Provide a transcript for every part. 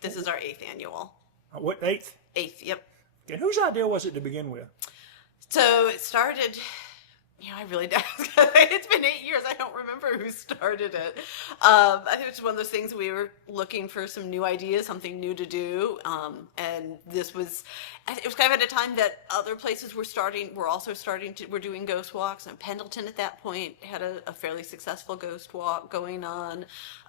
This is our eighth annual. What, eighth? Eighth, yep. And whose idea was it to begin with? So it started, I really don't. It's been 8 years. I don't remember who started it. I think it's one of those things we were looking for some new ideas, something new to do. And it was kind of at a time that other places were doing ghost walks. And Pendleton at that point had a fairly successful ghost walk going on.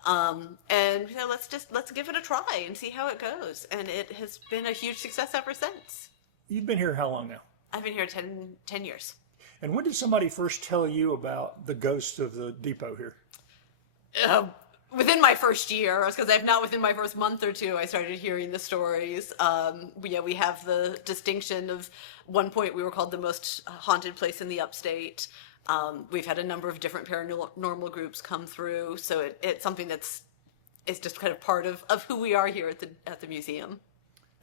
And let's give it a try and see how it goes. And it has been a huge success ever since. You've been here how long now? I've been here 10 years. And when did somebody first tell you about the ghost of the depot here? Within my first year, within my first month or two, I started hearing the stories. We have the distinction of one point we were called the most haunted place in the upstate. We've had a number of different paranormal groups come through, so it's something it's just kind of part of who we are here at the museum.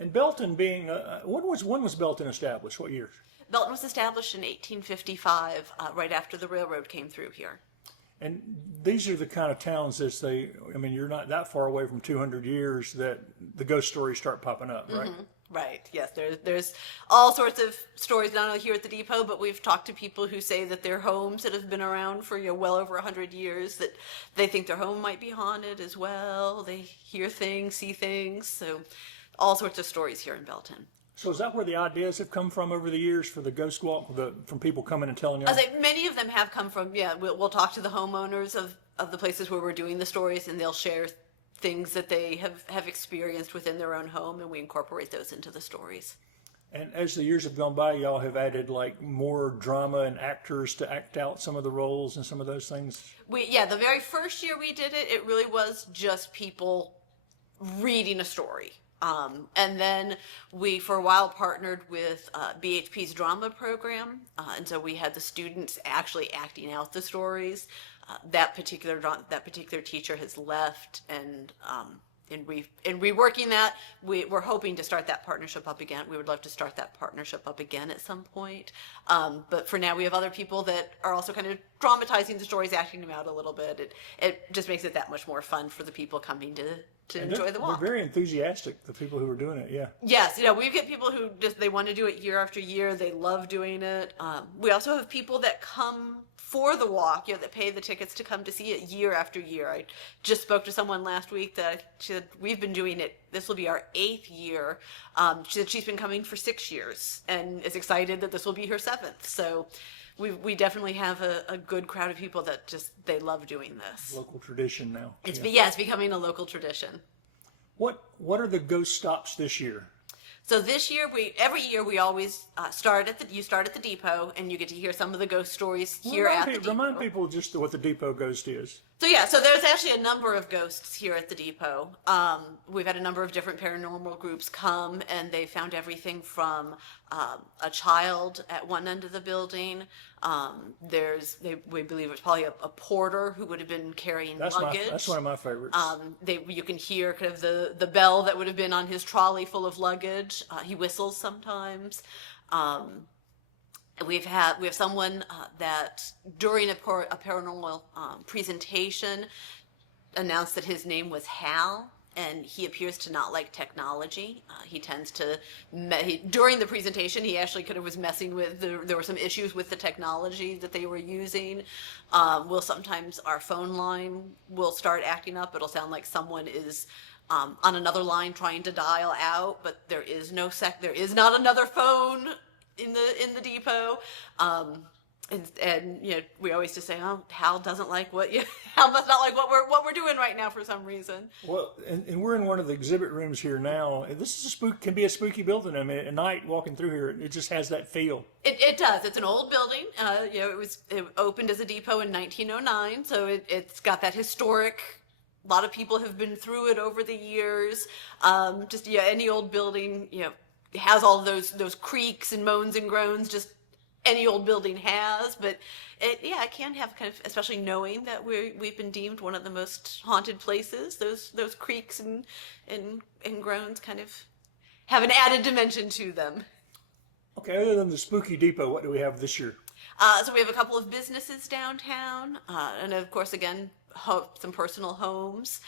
And Belton being, when was Belton established? What year? Belton was established in 1855, right after the railroad came through here. And these are the kind of towns you're not that far away from 200 years that the ghost stories start popping up, right? Mm-hmm. Right, yes. There's all sorts of stories, not only here at the depot, but we've talked to people who say that their homes that have been around for well over 100 years, that they think their home might be haunted as well. They hear things, see things, so all sorts of stories here in Belton. So is that where the ideas have come from over the years for the ghost walk, from people coming and telling you? I think many of them have come from, we'll talk to the homeowners of the places where we're doing the stories, and they'll share things that they have experienced within their own home, and we incorporate those into the stories. And as the years have gone by, y'all have added more drama and actors to act out some of the roles and some of those things? The very first year we did it, it really was just people reading a story. And then we, for a while, partnered with BHP's drama program. And so we had the students actually acting out the stories. That particular teacher has left, and in reworking that, we're hoping to start that partnership up again. We would love to start that partnership up again at some point. But for now, we have other people that are also kind of dramatizing the stories, acting them out a little bit. It just makes it that much more fun for the people coming to enjoy the walk. They're very enthusiastic, the people who are doing it, yeah. Yes, we get people who they want to do it year after year. They love doing it. We also have people that come for the walk, that pay the tickets to come to see it year after year. I just spoke to someone last week she said, we've been doing it, this will be our 8th year. She said she's been coming for 6 years and is excited that this will be her 7th. So we definitely have a good crowd of people that they love doing this. Local tradition now. It's becoming a local tradition. What are the ghost stops this year? So this year, every year we always start at the depot, and you get to hear some of the ghost stories here at the depot. Remind people just what the depot ghost is. So there's actually a number of ghosts here at the depot. We've had a number of different paranormal groups come, and they found everything from a child at one end of the building. We believe it was probably a porter who would have been carrying luggage. That's one of my favorites. You can hear kind of the bell that would have been on his trolley full of luggage. He whistles sometimes. We have someone that during a paranormal presentation announced that his name was Hal, and he appears to not like technology. He tends to, during the presentation, he actually was messing with, there were some issues with the technology that they were using. Sometimes our phone line will start acting up. It'll sound like someone is on another line trying to dial out, but there is not another phone in the depot. And we always just say, Hal doesn't like Hal must not like what we're doing right now for some reason. Well, and we're in one of the exhibit rooms here now. This is can be a spooky building. I mean, at night walking through here, it just has that feel. It does. It's an old building. It opened as a depot in 1909, so it's got that historic. A lot of people have been through it over the years. Any old building, has all those creaks and moans and groans. Just any old building has, but it can have kind of, especially knowing that we've been deemed one of the most haunted places. Those creaks and groans kind of have an added dimension to them. Okay, other than the spooky depot, what do we have this year? So we have a couple of businesses downtown, and of course, again, some personal homes.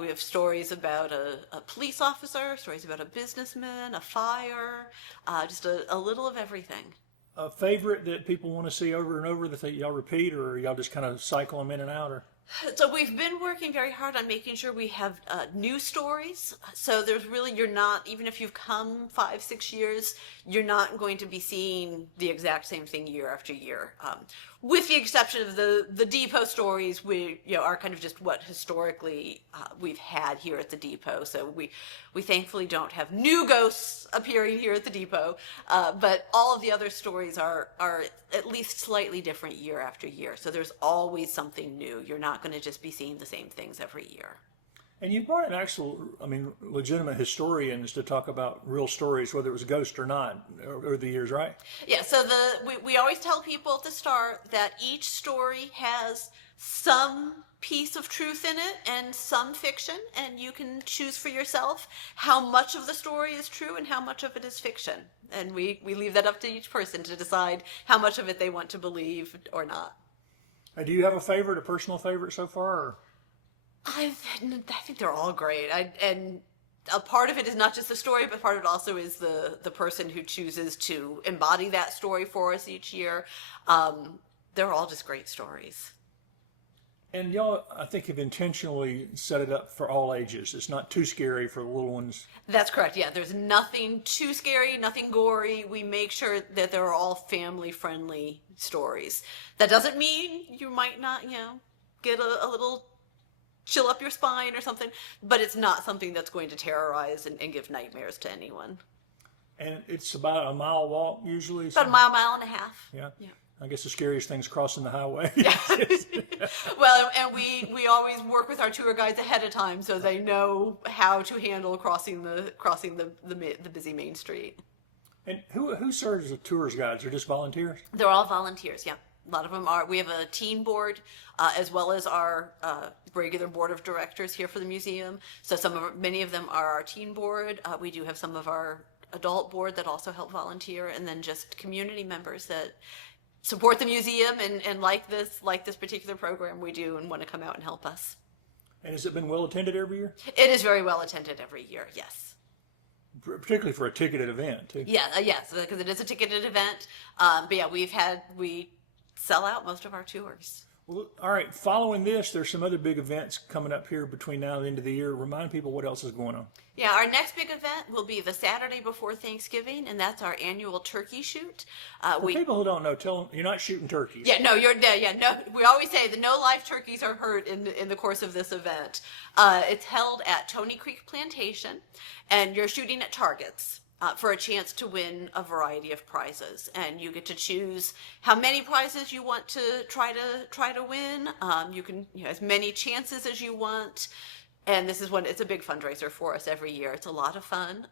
We have stories about a police officer, stories about a businessman, a fire, just a little of everything. A favorite that people want to see over and over that y'all repeat, or y'all just kind of cycle them in and out? Or So we've been working very hard on making sure we have new stories. So there's really, you're not, even if you've come 5-6 years, you're not going to be seeing the exact same thing year after year. With the exception of the depot stories, we are kind of just what historically we've had here at the depot. So we thankfully don't have new ghosts appearing here at the depot, but all of the other stories are at least slightly different year after year. So there's always something new. You're not going to just be seeing the same things every year. And you brought in actual, legitimate historians to talk about real stories, whether it was ghost or not, over the years, right? Yeah, so we always tell people at the start that each story has some piece of truth in it and some fiction, and you can choose for yourself how much of the story is true and how much of it is fiction. And we leave that up to each person to decide how much of it they want to believe or not. Do you have a personal favorite so far? Or? I think they're all great. And a part of it is not just the story, but part of it also is the person who chooses to embody that story for us each year. They're all just great stories. And y'all, I think, have intentionally set it up for all ages. It's not too scary for the little ones. That's correct. Yeah, there's nothing too scary, nothing gory. We make sure that they're all family-friendly stories. That doesn't mean you might not, get a little chill up your spine or something, but it's not something that's going to terrorize and give nightmares to anyone. And it's about a mile walk usually? About a mile and a half. Yeah. I guess the scariest thing's crossing the highway. Yeah. Well, and we always work with our tour guides ahead of time so they know how to handle crossing the busy main street. And who serves as tours guides? They're just volunteers? They're all volunteers, yeah. A lot of them are. We have a teen board as well as our regular board of directors here for the museum. So many of them are our teen board. We do have some of our adult board that also help volunteer, and then just community members that support the museum and like this particular program we do and want to come out and help us. And has it been well attended every year? It is very well attended every year, yes. Particularly for a ticketed event, too. Yeah, yes, because it is a ticketed event. But yeah, we sell out most of our tours. Well, all right. Following this, there's some other big events coming up here between now and the end of the year. Remind people what else is going on. Yeah, our next big event will be the Saturday before Thanksgiving, and that's our annual turkey shoot. For people who don't know, tell them you're not shooting turkeys. Yeah, no, no. We always say that no live turkeys are hurt in the course of this event. It's held at Tony Creek Plantation, and you're shooting at targets. For a chance to win a variety of prizes, and you get to choose how many prizes you want to try to win. You can as many chances as you want, and this is it's a big fundraiser for us every year. It's a lot of fun.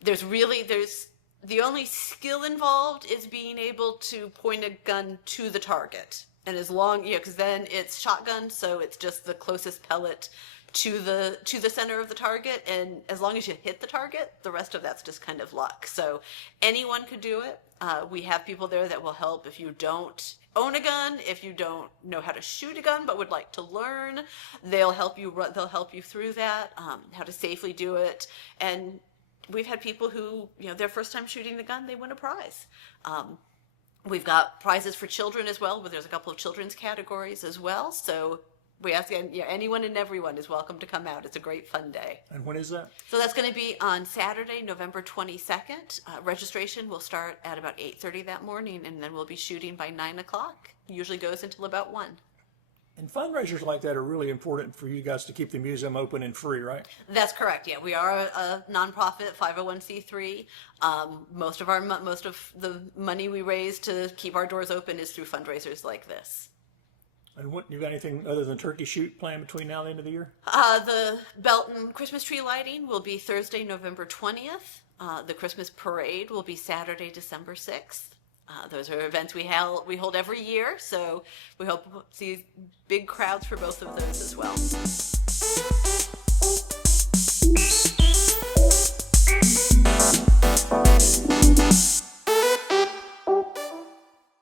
There's the only skill involved is being able to point a gun to the target, and as long because then it's shotgun, so it's just the closest pellet to the center of the target, and as long as you hit the target, the rest of that's just kind of luck. So anyone could do it. We have people there that will help if you don't own a gun, if you don't know how to shoot a gun but would like to learn. They'll help you through that, how to safely do it. And we've had people who their first time shooting the gun, they win a prize. We've got prizes for children as well, but there's a couple of children's categories as well. So we ask anyone and everyone is welcome to come out. It's a great fun day. And when is that? So that's going to be on Saturday, November 22nd. Registration will start at about 8:30 that morning, and then we'll be shooting by 9 o'clock. Usually goes until about 1. And fundraisers like that are really important for you guys to keep the museum open and free, right? That's correct. Yeah, we are a nonprofit 501c3. Most of the money we raise to keep our doors open is through fundraisers like this. And you got anything other than turkey shoot planned between now and the end of the year? The Belton Christmas tree lighting will be Thursday, November 20th. The Christmas parade will be Saturday, December 6th. Those are events we hold every year, so we hope to see big crowds for both of those as well.